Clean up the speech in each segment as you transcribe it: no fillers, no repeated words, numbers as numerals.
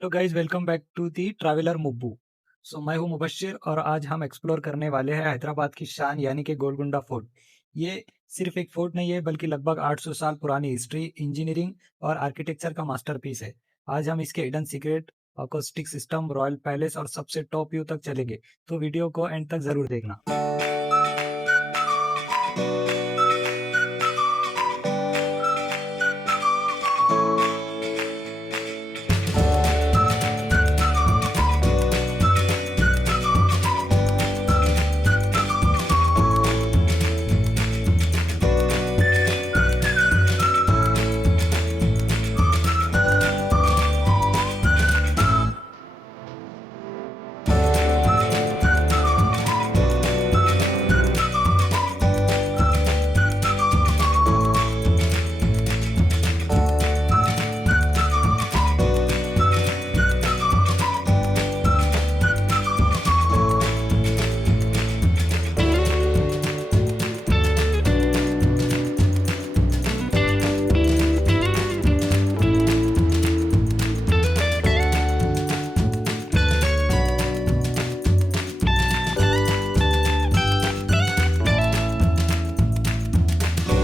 तो guys welcome back to the traveller Mubbu. मैं हूं मुबश्शिर और आज हम एक्सप्लोर करने वाले हैं हैदराबाद की शान यानी कि गोलकुंडा फोर्ट। ये सिर्फ एक फोर्ट नहीं है बल्कि लगभग 800 साल पुरानी हिस्ट्री, इंजीनियरिंग और आर्किटेक्चर का मास्टरपीस है। आज हम इसके hidden secret, acoustic system, royal palace और सबसे टॉप व्यू तक चलेंगे। तो वीडियो को एंड तक जरूर देखना।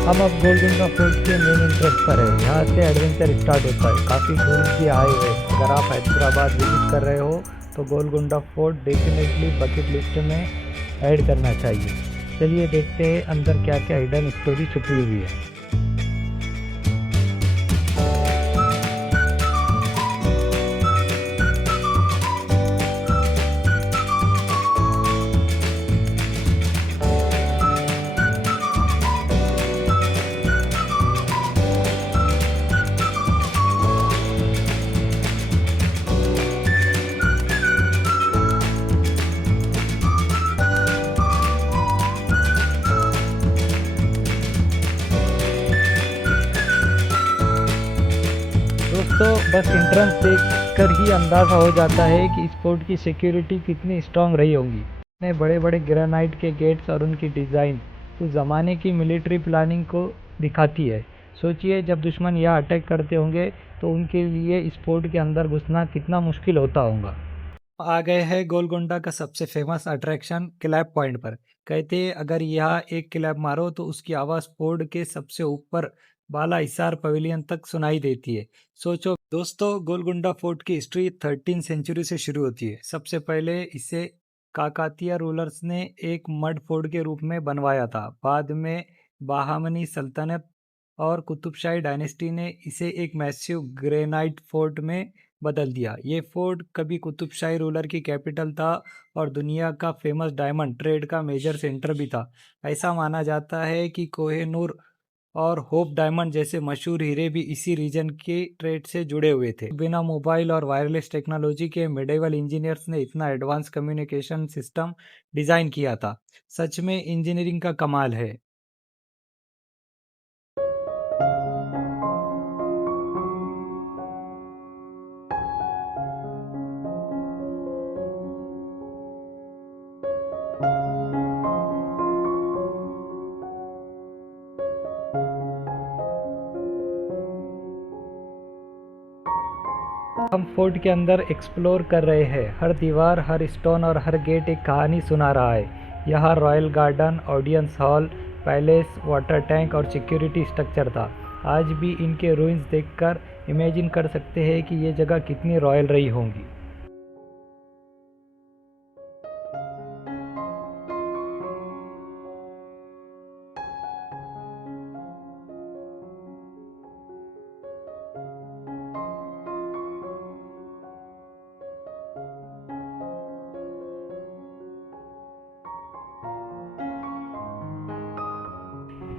हम अब गोलकुंडा फोर्ट के मेन एंट्रेंस पर है। यहाँ से एडवेंचर स्टार्ट होता है। काफ़ी टूरिस्ट भी आए हुए हैं। अगर आप हैदराबाद विजिट कर रहे हो तो Golconda fort definitely bucket list में ऐड करना चाहिए। चलिए देखते हैं अंदर क्या क्या हिडन स्टोरी छुपी हुई है। दोस्तों बस एंट्रेंस देख कर ही अंदाज़ा हो जाता है कि इस फोर्ट की सिक्योरिटी कितनी स्ट्रांग रही होगी। इतने बड़े बड़े ग्रेनाइट के गेट्स और उनकी डिज़ाइन उस ज़माने की मिलिट्री प्लानिंग को दिखाती है। सोचिए जब दुश्मन यहाँ अटैक करते होंगे तो उनके लिए इस फोर्ट के अंदर घुसना कितना मुश्किल होता होगा। आ गए हैं गोलकुंडा का सबसे फेमस अट्रैक्शन क्लैप पॉइंट पर। कहते हैं अगर यहाँ एक क्लैप मारो तो उसकी आवाज़ फोर्ट के सबसे ऊपर बाला हिसार पवेलियन तक सुनाई देती है। सोचो दोस्तों, गोलकुंडा फोर्ट की हिस्ट्री 13 सेंचुरी से शुरू होती है। सबसे पहले इसे काकातिया रूलर्स ने एक मड फोर्ट के रूप में बनवाया था। बाद में बाहमनी सल्तनत और कुतुबशाही डायनेस्टी ने इसे एक मैसिव ग्रेनाइट फोर्ट में बदल दिया। ये फोर्ट कभी कुतुबशाही रूलर की कैपिटल था और दुनिया का फेमस डायमंड ट्रेड का मेजर सेंटर भी था। ऐसा माना जाता है कि कोहिनूर और होप डायमंड जैसे मशहूर हीरे भी इसी रीजन के ट्रेड से जुड़े हुए थे। बिना मोबाइल और वायरलेस टेक्नोलॉजी के मेडिवल इंजीनियर्स ने इतना एडवांस कम्युनिकेशन सिस्टम डिज़ाइन किया था। सच में इंजीनियरिंग का कमाल है। हम फोर्ट के अंदर एक्सप्लोर कर रहे हैं। हर दीवार, हर स्टोन और हर गेट एक कहानी सुना रहा है। यहाँ royal garden, audience hall, palace, water tank और सिक्योरिटी स्ट्रक्चर था। आज भी इनके रूइंस देखकर इमेजिन कर सकते हैं कि ये जगह कितनी रॉयल रही होंगी।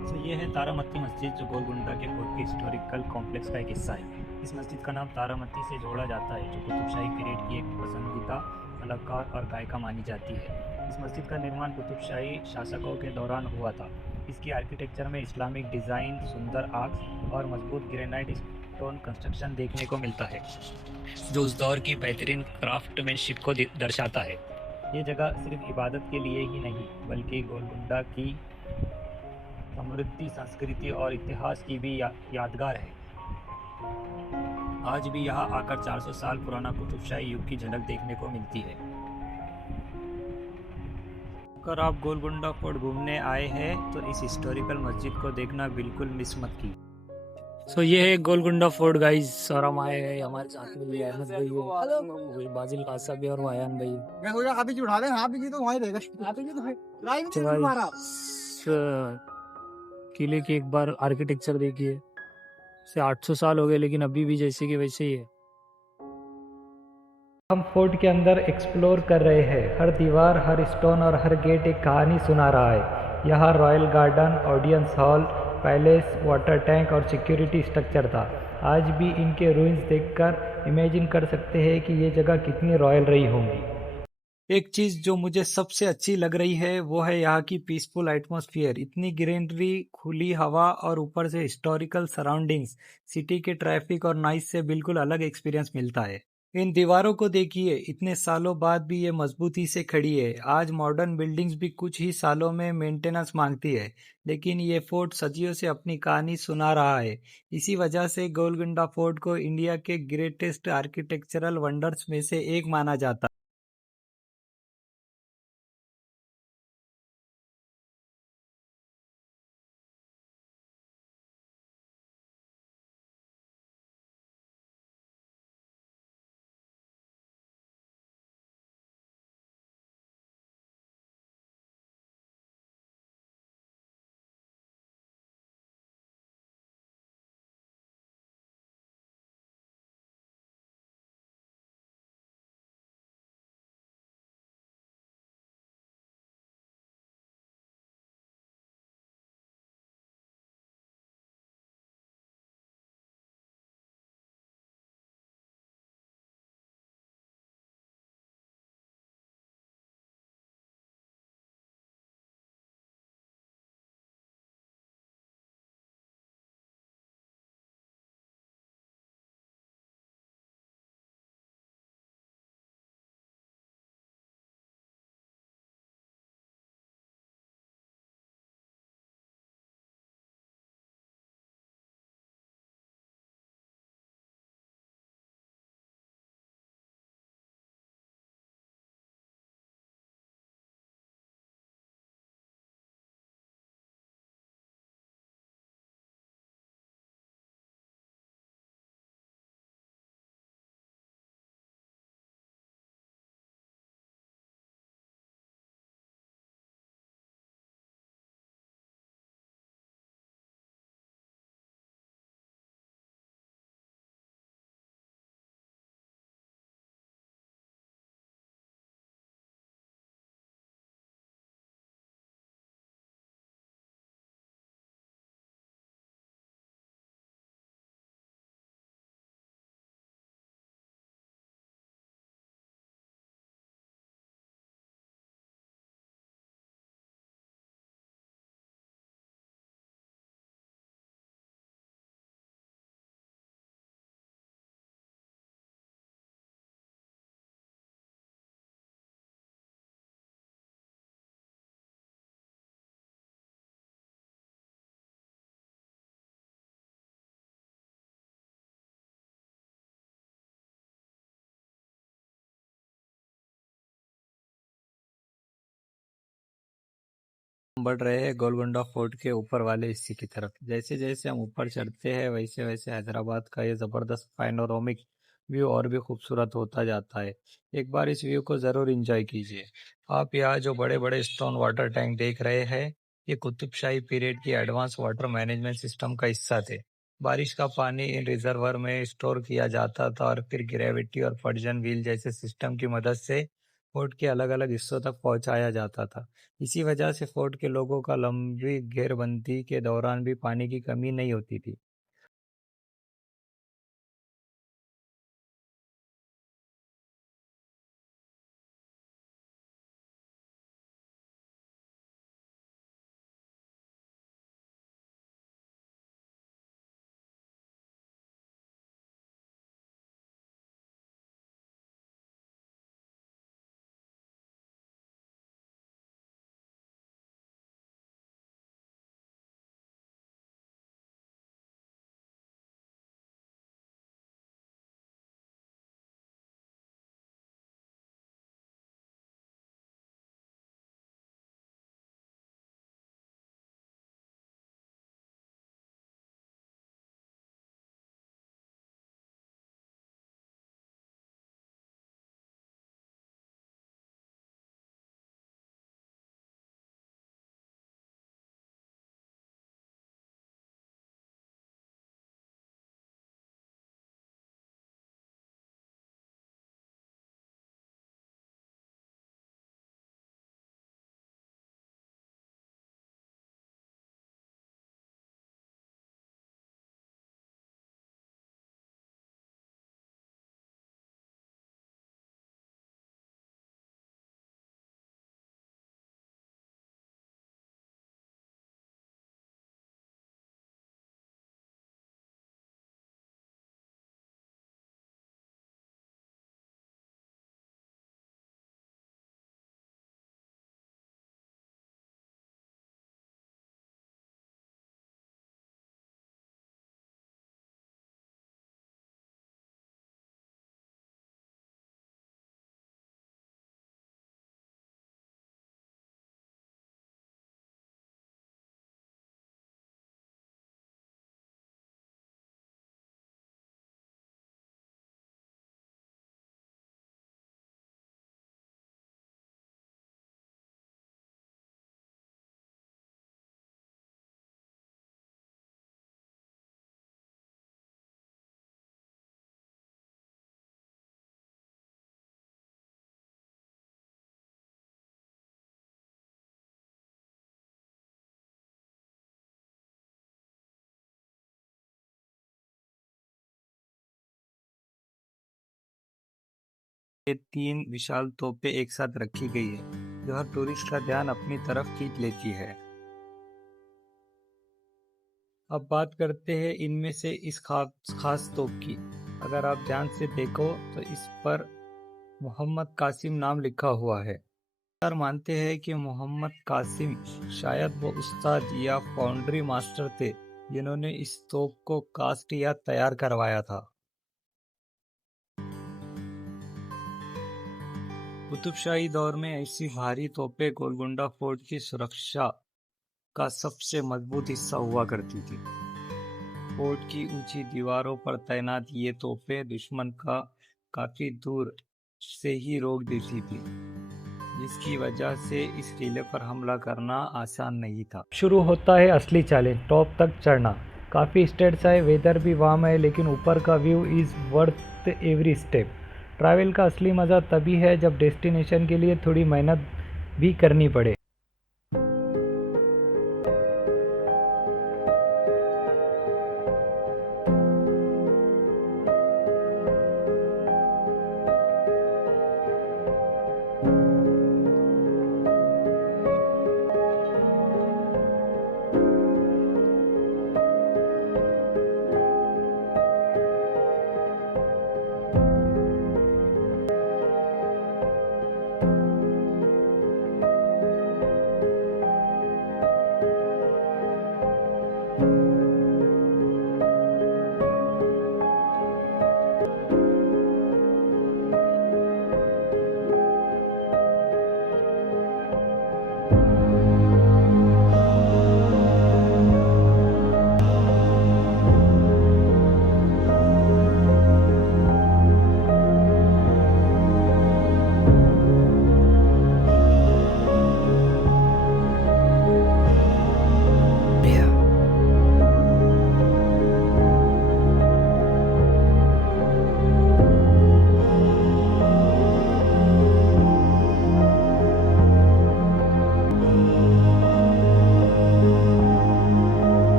तो ये है तारामती मस्जिद, जो गोलकुंडा के फोर्ट के हिस्टोरिकल कॉम्प्लेक्स का एक हिस्सा है। इस मस्जिद का नाम तारामती से जोड़ा जाता है, जो कुतुबशाही पीरियड की एक पसंदीदा कलाकार और गायिका मानी जाती है। इस मस्जिद का निर्माण कुतुबशाही शासकों के दौरान हुआ था। इसकी आर्किटेक्चर में इस्लामिक डिज़ाइन, सुंदर आर्क्स और मजबूत ग्रेनाइट स्टोन कंस्ट्रक्शन देखने को मिलता है, जो उस दौर की बेहतरीन क्राफ्टमैनशिप को दर्शाता है। ये जगह सिर्फ इबादत के लिए ही नहीं बल्कि गोलकुंडा की समृद्धि, संस्कृति और इतिहास की भी यादगार है। आज भी यहाँ आकर 400 साल पुराना कुतुबशाही युग की झलक देखने को मिलती है। अगर आप गोलकुंडा फोर्ट घूमने आए हैं तो इस हिस्टोरिकल मस्जिद को देखना बिल्कुल मिस मत कीजिए। सो ये है गोलकुंडा फोर्ट गाइस, और हम आए हैं, हमारे साथ में ये अहमद भाई है, बाजिल कासा भी और वायान भाई। मैं सोचा हाथी की उठा लें, हाथी की तो वहीं रहेगा, हाथी की तो लाइन तो नहीं मारा। किले की एक बार आर्किटेक्चर देखिए, से 800 साल हो गए लेकिन अभी भी जैसे कि वैसे ही है। हम फोर्ट के अंदर एक्सप्लोर कर रहे हैं। हर दीवार, हर स्टोन और हर गेट एक कहानी सुना रहा है। यहाँ royal garden, audience hall, palace, water tank और सिक्योरिटी स्ट्रक्चर था। आज भी इनके रूइंस देखकर इमेजिन कर सकते हैं कि ये जगह कितनी रॉयल रही होंगी। एक चीज जो मुझे सबसे अच्छी लग रही है वो है यहाँ की पीसफुल एटमॉस्फेयर। इतनी ग्रीनरी, खुली हवा और ऊपर से हिस्टोरिकल सराउंडिंग्स, सिटी के ट्रैफिक और नॉइस से बिल्कुल अलग एक्सपीरियंस मिलता है। इन दीवारों को देखिए, इतने सालों बाद भी ये मजबूती से खड़ी है। आज मॉडर्न बिल्डिंग्स भी कुछ ही सालों में मेंटेनेंस मांगती है, लेकिन ये फोर्ट सदियों से अपनी कहानी सुना रहा है। इसी वजह से गोलकुंडा फोर्ट को इंडिया के ग्रेटेस्ट आर्किटेक्चरल वंडर्स में से एक माना जाता है। बढ़ रहे हैं गोलकुंडा फोर्ट के ऊपर वाले हिस्से की तरफ। जैसे जैसे हम ऊपर चढ़ते हैं वैसे वैसे हैदराबाद का ये ज़बरदस्त पैनोरामिक व्यू और भी खूबसूरत होता जाता है। एक बार इस व्यू को ज़रूर एंजॉय कीजिए। आप यहाँ जो बड़े बड़े स्टोन वाटर टैंक देख रहे हैं, ये कुतुब शाही पीरियड की एडवांस वाटर मैनेजमेंट सिस्टम का हिस्सा थे। बारिश का पानी इन रिजर्वर में स्टोर किया जाता था और फिर ग्रेविटी और फर्जन व्हील जैसे सिस्टम की मदद से फोर्ट के अलग अलग हिस्सों तक पहुंचाया जाता था। इसी वजह से फोर्ट के लोगों का लंबी घेरबंदी के दौरान भी पानी की कमी नहीं होती थी। ये 3 विशाल तोपें एक साथ रखी गई है जो हर टूरिस्ट का ध्यान अपनी तरफ खींच लेती है। अब बात करते हैं इनमें से इस खास तोप की। अगर आप ध्यान से देखो तो इस पर मोहम्मद कासिम नाम लिखा हुआ है। मानते हैं कि मोहम्मद कासिम शायद वो उस्ताद या फाउंड्री मास्टर थे जिन्होंने इस तोप को कास्ट या तैयार करवाया था। कुतुबशाही दौर में ऐसी भारी तोपें गोलकुंडा फोर्ट की सुरक्षा का सबसे मजबूत हिस्सा हुआ करती थी। फोर्ट की ऊंची दीवारों पर तैनात ये तोपें दुश्मन का काफी दूर से ही रोक देती थी, जिसकी वजह से इस किले पर हमला करना आसान नहीं था। शुरू होता है असली चैलेंज, टॉप तक चढ़ना। काफ़ी स्टेट्स है, वेदर भी वार्म है, लेकिन ऊपर का view is worth every step. Travel का असली मज़ा तभी है जब डेस्टिनेशन के लिए थोड़ी मेहनत भी करनी पड़े।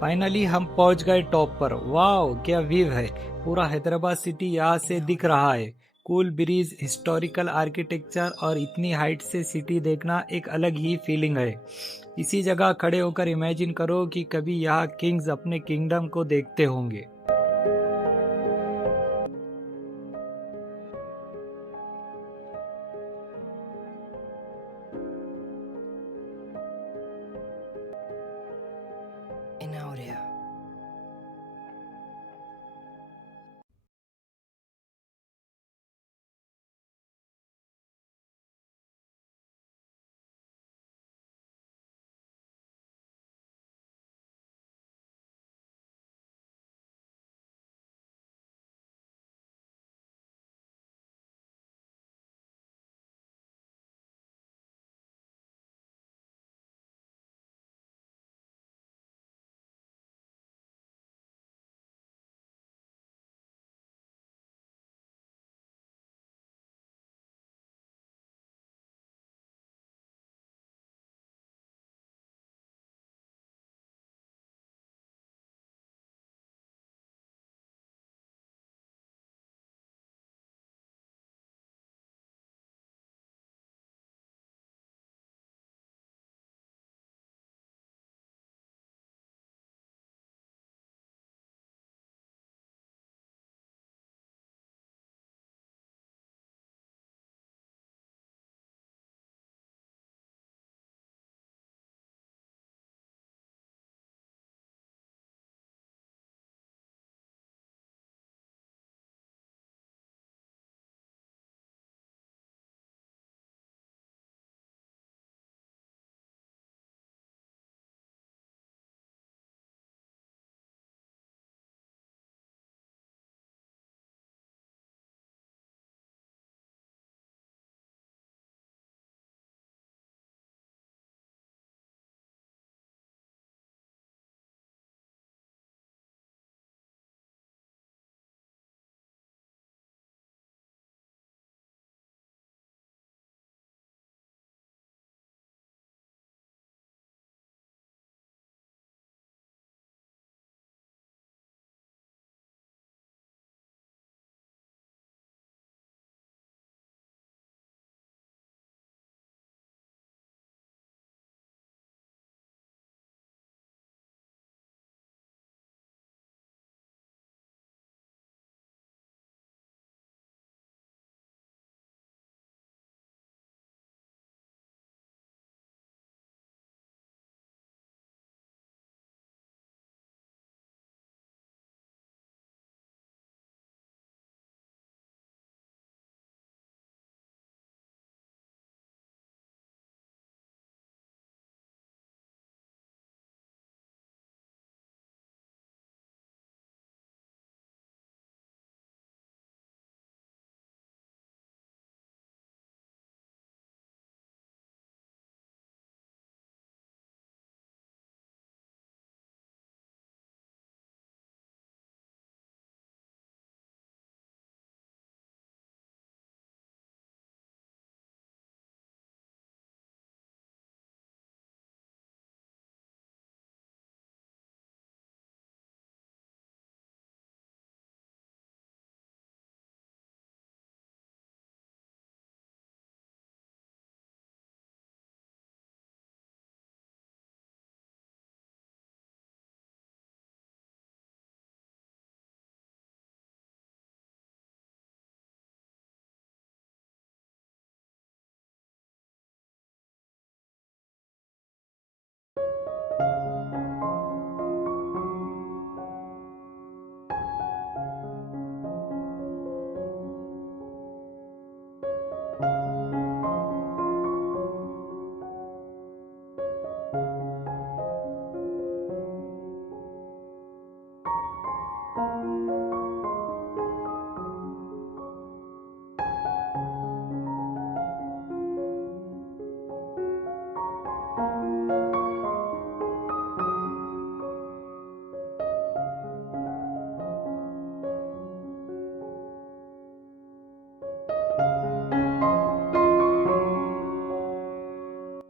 फाइनली हम पहुंच गए टॉप पर। वाओ क्या व्यू है! पूरा हैदराबाद सिटी यहाँ से दिख रहा है। कूल ब्रिज, हिस्टोरिकल आर्किटेक्चर और इतनी हाइट से सिटी देखना एक अलग ही फीलिंग है। इसी जगह खड़े होकर इमेजिन करो कि कभी यहाँ किंग्स अपने किंगडम को देखते होंगे।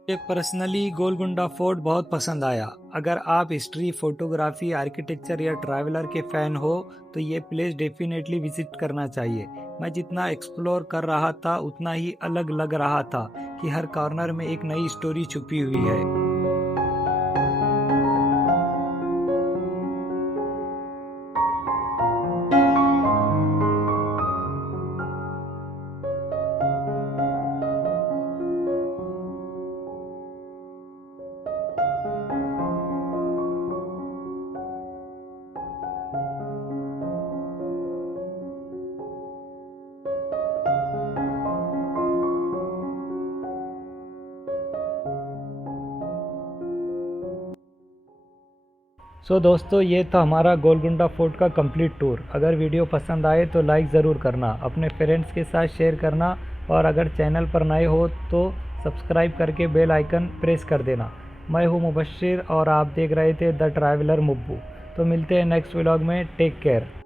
मुझे पर्सनली गोलकुंडा फोर्ट बहुत पसंद आया। अगर आप हिस्ट्री, फोटोग्राफी, आर्किटेक्चर या ट्रैवलर के फैन हो तो ये प्लेस डेफिनेटली विजिट करना चाहिए। मैं जितना एक्सप्लोर कर रहा था उतना ही अलग लग रहा था कि हर कॉर्नर में एक नई स्टोरी छुपी हुई है। सो दोस्तों, ये था हमारा गोलकुंडा फोर्ट का कंप्लीट टूर। अगर वीडियो पसंद आए तो लाइक ज़रूर करना, अपने फ्रेंड्स के साथ शेयर करना और अगर चैनल पर नए हो तो सब्सक्राइब करके बेल आइकन प्रेस कर देना। मैं हूँ मुबश्शिर और आप देख रहे थे द ट्रैवलर मुब्बू। तो मिलते हैं नेक्स्ट व्लॉग में। Take care.